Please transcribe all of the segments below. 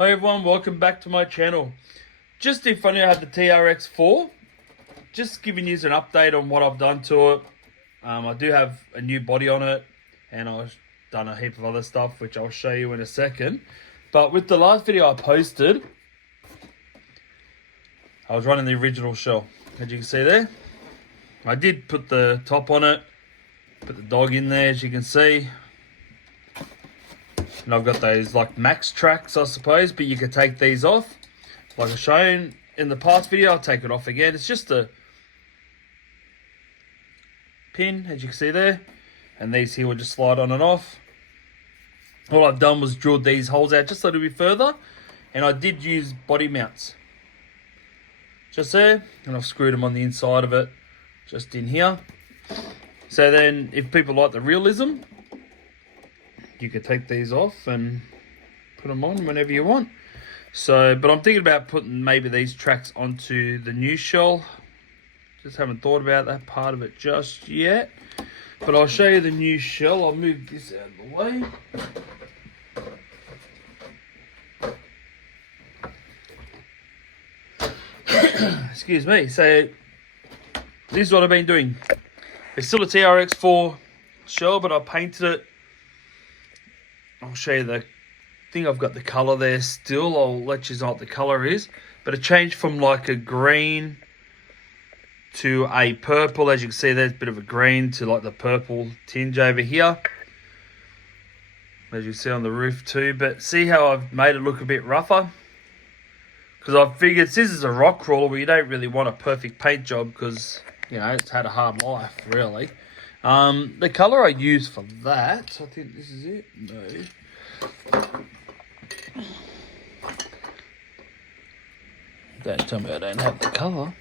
Hi everyone, welcome back to my channel. Just in front of you I have the TRX4. Just giving you an update on what I've done to it. I do have a new body on it and I've done a heap of other stuff which I'll show you in a second. But with the last video I posted, I was running the original shell. As you can see there, I did put the top on it, put the dog in there as you can see. And I've got those like max tracks I suppose, but you can take these off. Like I've shown in the past video, I'll take it off again. It's just a pin as you can see there. And these here will just slide on and off. All I've done was drilled these holes out just a little bit further. And I did use body mounts. Just there. And I've screwed them on the inside of it. Just in here. So then if people like the realism, you could take these off and put them on whenever you want. So, but I'm thinking about putting maybe these tracks onto the new shell. Just haven't thought about that part of it just yet. But I'll show you the new shell. I'll move this out of the way. Excuse me. So, this is what I've been doing. It's still a TRX4 shell, but I painted it. I'll show you I think I've got the colour there still. I'll let you know what the colour is. But it changed from like a green to a purple. As you can see, there's a bit of a green to like the purple tinge over here. As you can see on the roof too. But see how I've made it look a bit rougher? Because I figured this is a rock crawler where you don't really want a perfect paint job because, you know, it's had a hard life, really. The colour I use for that, I think this is it. No. Don't tell me I don't have the colour.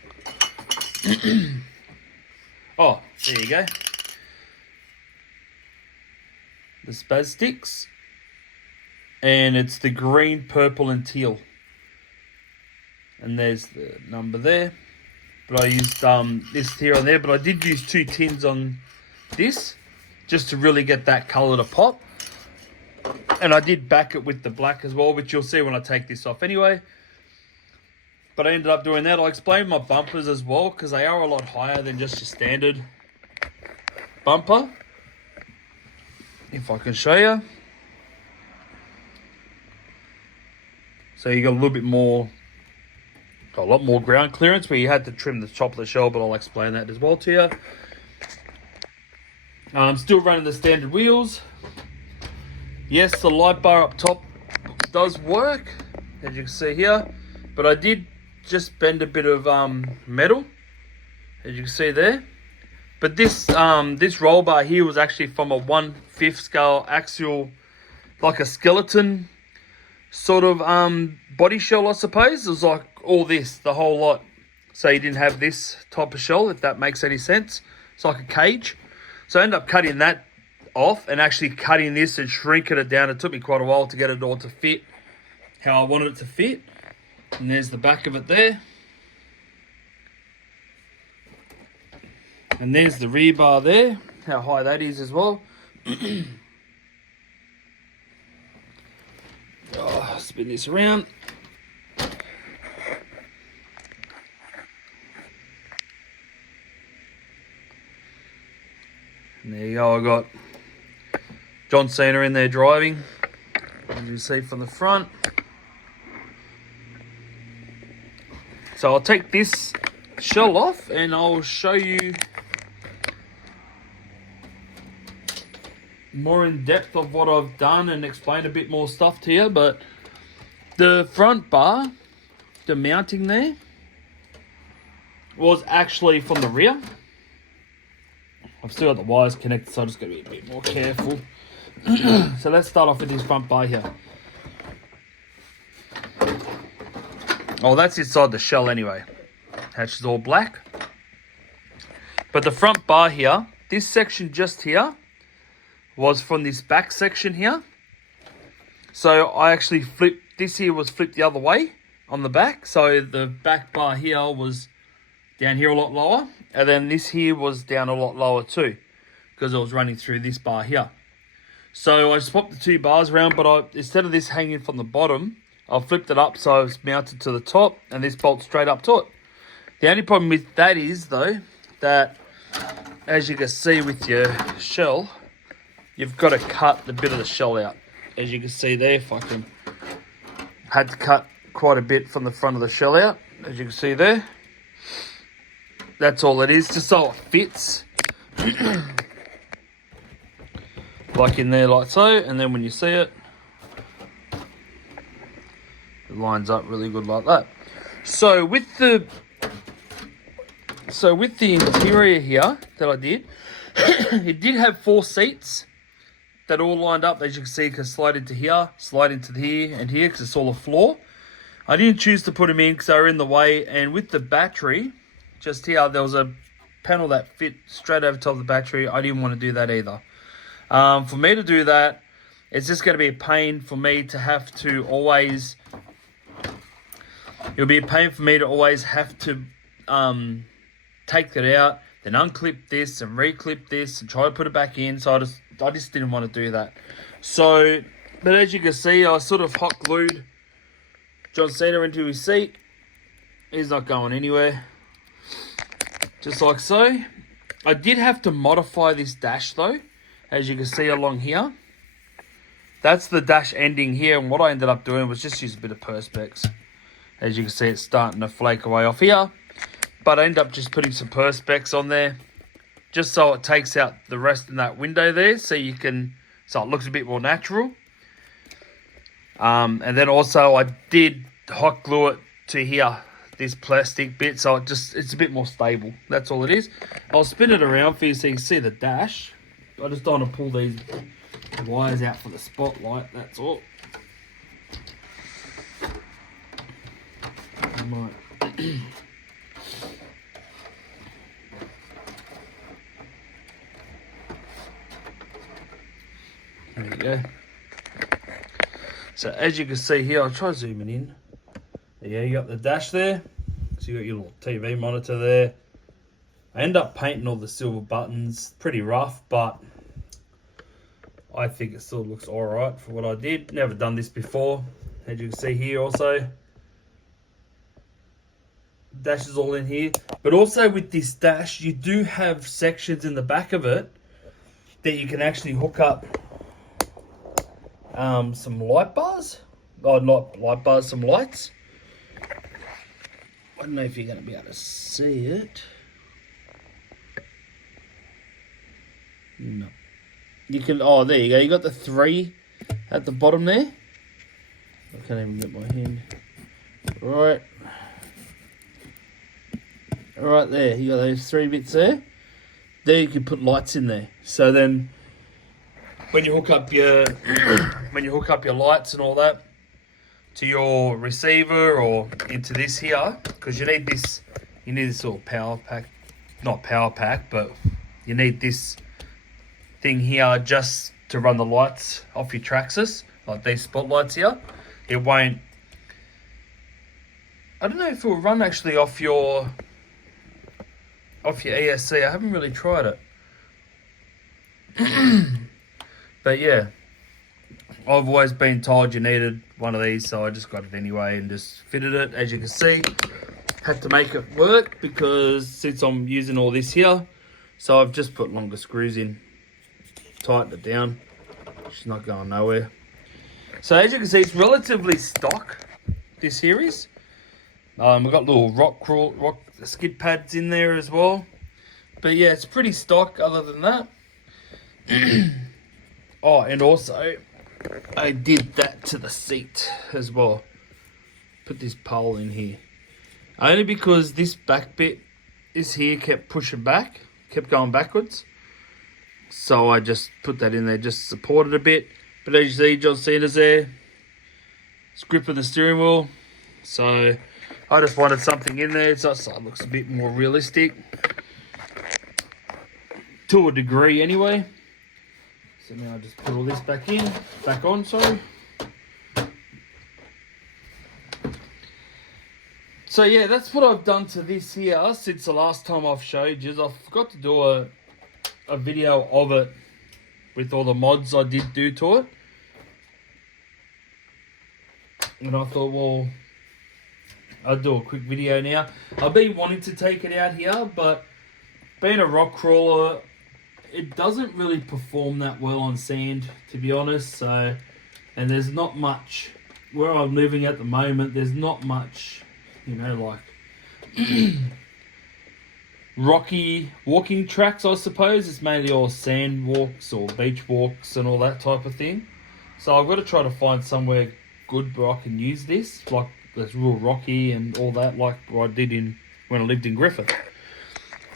Oh, there you go. The Spastics. And it's the green, purple and teal. And there's the number there. But I used this here and there. But I did use 2 tins on this just to really get that colour to pop. And I did back it with the black as well, which you'll see when I take this off anyway. But I ended up doing that. I explained my bumpers as well because they are a lot higher than just your standard bumper. If I can show you. So you got a little bit more, got a lot more ground clearance where you had to trim the top of the shell, but I'll explain that as well to you. I'm still running the standard wheels. Yes, the light bar up top does work, as you can see here. But I did just bend a bit of metal, as you can see there. But this this roll bar here was actually from a 1/5 scale axial, like a skeleton sort of body shell, I suppose. It was like all this, the whole lot. So you didn't have this type of shell, if that makes any sense. It's like a cage. So I ended up cutting that off and actually cutting this and shrinking it down. It took me quite a while to get it all to fit how I wanted it to fit. And there's the back of it there. And there's the rear bar there, how high that is as well. Oh, spin this around. And there you go, I got John Cena in there driving, as you see from the front. So I'll take this shell off and I'll show you more in depth of what I've done and explain a bit more stuff to you. But the front bar, the mounting there, was actually from the rear. I've still got the wires connected, so I'm just going to be a bit more careful. So let's start off with this front bar here. Oh, that's inside the shell anyway. Hatch is all black. But the front bar here, this section just here, was from this back section here. So I actually flipped, this here was flipped the other way on the back. So the back bar here was down here a lot lower. And then this here was down a lot lower too, because it was running through this bar here. So I swapped the 2 bars around, but instead of this hanging from the bottom, I've flipped it up so it's mounted to the top, and this bolts straight up to it. The only problem with that is, though, that as you can see with your shell, you've got to cut the bit of the shell out. As you can see there, if I can, had to cut quite a bit from the front of the shell out, as you can see there. That's all it is, just so it fits. Like in there, like so, and then when you see it, it lines up really good like that. So with the interior here that I did, it did have 4 seats that all lined up. As you can see, you can slide into here, slide into here and here, because it's all a floor. I didn't choose to put them in because they were in the way, and with the battery, just here, there was a panel that fit straight over top of the battery. I didn't want to do that either. For me to do that, it's just going to be a pain for me to have to always... It'll be a pain for me to always have to take that out, then unclip this and reclip this and try to put it back in. So I just didn't want to do that. So, but as you can see, I sort of hot glued John Cena into his seat. He's not going anywhere. Just like so. I did have to modify this dash though, as you can see along here. That's the dash ending here, and what I ended up doing was just use a bit of Perspex. As you can see, it's starting to flake away off here. But I end up just putting some Perspex on there, just so it takes out the rest in that window there, so it looks a bit more natural. And then also I did hot glue it to here, this plastic bit, so it's a bit more stable. That's all it is. I'll spin it around for you so you can see the dash. I just don't want to pull these wires out for the spotlight, that's all. I might. There you go. So as you can see here, I'll try zooming in. Yeah, you got the dash there. So you got your little TV monitor there. I end up painting all the silver buttons. Pretty rough, but I think it still looks alright for what I did. Never done this before. As you can see here also. Dash is all in here. But also with this dash, you do have sections in the back of it that you can actually hook up some light bars. Oh, not light bars, some lights. I don't know if you're going to be able to see it. No. You can, oh, there you go. You got the 3 at the bottom there. I can't even get my hand. Right. Right there. You got those 3 bits there. There you can put lights in there. So then when you hook up your lights and all that to your receiver or into this here, because you need this little power pack, not power pack, but you need this thing here just to run the lights off your Traxxas, like these spotlights here. It won't, I don't know if it will run actually off your ESC. I haven't really tried it. But yeah, I've always been told you needed one of these, so I just got it anyway and just fitted it. As you can see, had to make it work because since I'm using all this here, so I've just put longer screws in, tightened it down. She's not going nowhere. So as you can see, it's relatively stock, this series. We've got little rock skid pads in there as well. But yeah, it's pretty stock other than that. Oh, and also I did that to the seat as well. Put this pole in here. Only because this back bit is here kept pushing back, kept going backwards. So I just put that in there, just support it a bit. But as you see, John Cena's there. It's gripping the steering wheel. So I just wanted something in there so it looks a bit more realistic. To a degree anyway. So now I just put all this back on, sorry. So yeah, that's what I've done to this here since the last time I've showed you. I forgot to do a video of it with all the mods I did do to it. And I thought, well, I'll do a quick video now. I've been wanting to take it out here, but being a rock crawler, it doesn't really perform that well on sand, to be honest. So, and there's not much, where I'm living at the moment, there's not much, you know, like rocky walking tracks, I suppose. It's mainly all sand walks or beach walks and all that type of thing. So I've got to try to find somewhere good where I can use this, like that's real rocky and all that, like what I did when I lived in Griffith.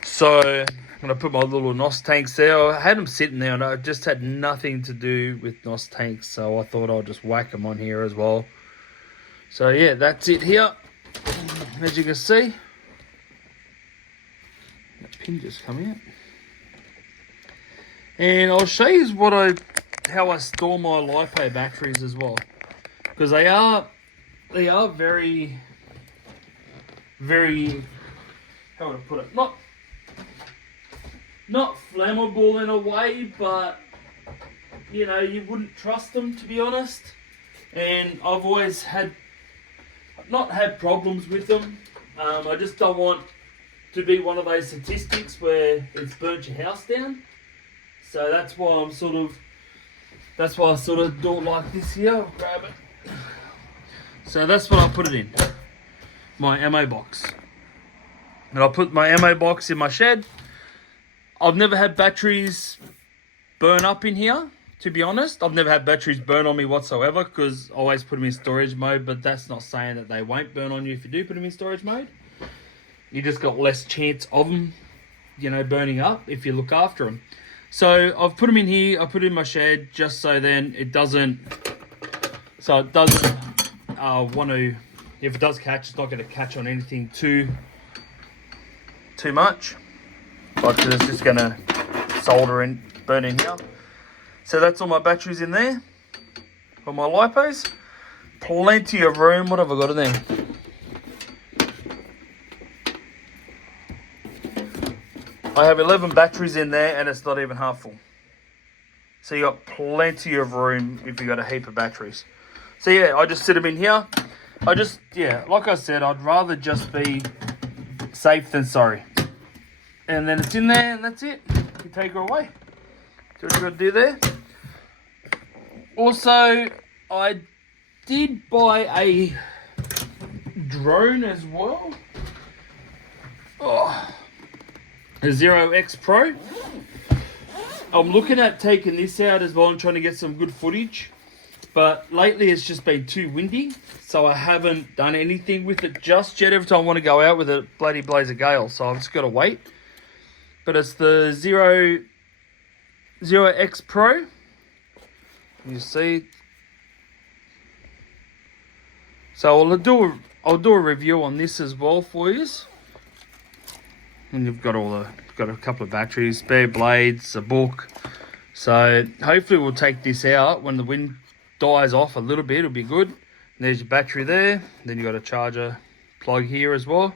So I'm going to put my little NOS tanks there. I had them sitting there and I just had nothing to do with NOS tanks, so I thought I'd just whack them on here as well. So yeah, that's it here. As you can see, that pin just come out. And I'll show you how I store my LiPo batteries as well, because they are very, very, how would I put it? Not flammable in a way, but you know, you wouldn't trust them, to be honest. And I've always not had problems with them. I just don't want to be one of those statistics where it's burnt your house down. So that's why I sort of do it like this here. I'll grab it. So that's what I put it in, my ammo box. And I'll put my ammo box in my shed. I've never had batteries burn up in here, to be honest. I've never had batteries burn on me whatsoever, because I always put them in storage mode, but that's not saying that they won't burn on you if you do put them in storage mode. You just got less chance of them, you know, burning up if you look after them. So I've put them in here, I put it in my shed, just so then it doesn't want to, if it does catch, it's not going to catch on anything too much. Like, it's just going to solder and burn in here. So that's all my batteries in there. For my LiPos. Plenty of room. What have I got in there? I have 11 batteries in there and it's not even half full. So you got plenty of room if you got a heap of batteries. So yeah, I just sit them in here. Like I said, I'd rather just be safe than sorry. And then it's in there and that's it. You take her away. So what you got to do there. Also, I did buy a drone as well. A 0X Pro. I'm looking at taking this out as well and trying to get some good footage. But lately it's just been too windy, so I haven't done anything with it just yet. Every time I want to go out with it, bloody blows a gale, so I've just got to wait. But it's the 0X Pro. You see. So I'll do a review on this as well for you. And you've got got a couple of batteries, spare blades, a book. So hopefully we'll take this out when the wind dies off a little bit. It'll be good. And there's your battery there. Then you got a charger plug here as well.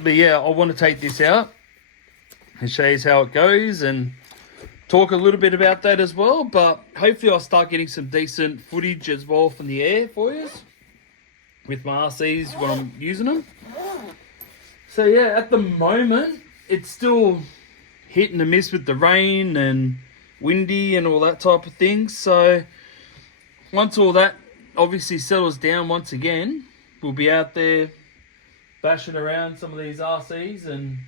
But yeah, I want to take this out and show you how it goes and talk a little bit about that as well. But hopefully I'll start getting some decent footage as well from the air for you with my RCs when I'm using them. So yeah, at the moment it's still hit and miss with the rain and windy and all that type of thing. So once all that obviously settles down once again, we'll be out there bashing around some of these RCs and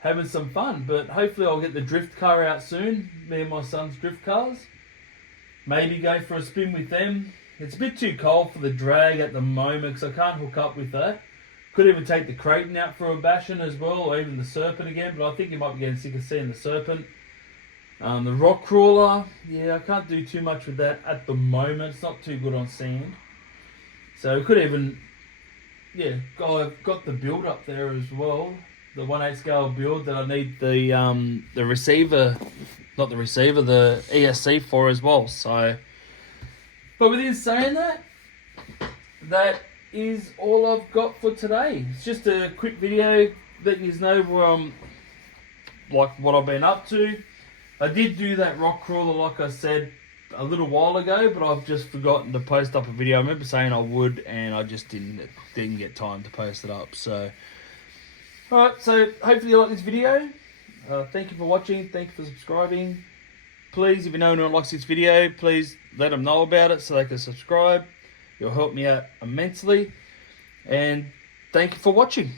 having some fun. But hopefully I'll get the drift car out soon, me and my son's drift cars. Maybe go for a spin with them. It's a bit too cold for the drag at the moment because I can't hook up with that. Could even take the Creighton out for a bashing as well, or even the Serpent again, but I think you might be getting sick of seeing the Serpent. The rock crawler, yeah, I can't do too much with that at the moment. It's not too good on sand. So we could even, yeah, I've got the build up there as well. The 1/8 scale build that I need the receiver, not the receiver, the ESC for as well. So, but within saying that, that is all I've got for today. It's just a quick video letting you know where I'm, like what I've been up to. I did do that rock crawler, like I said, a little while ago, but I've just forgotten to post up a video. I remember saying I would, and I just didn't get time to post it up. So, alright, so hopefully you like this video. Thank you for watching. Thank you for subscribing. Please, if you know anyone likes this video, please let them know about it so they can subscribe. You'll help me out immensely. And thank you for watching.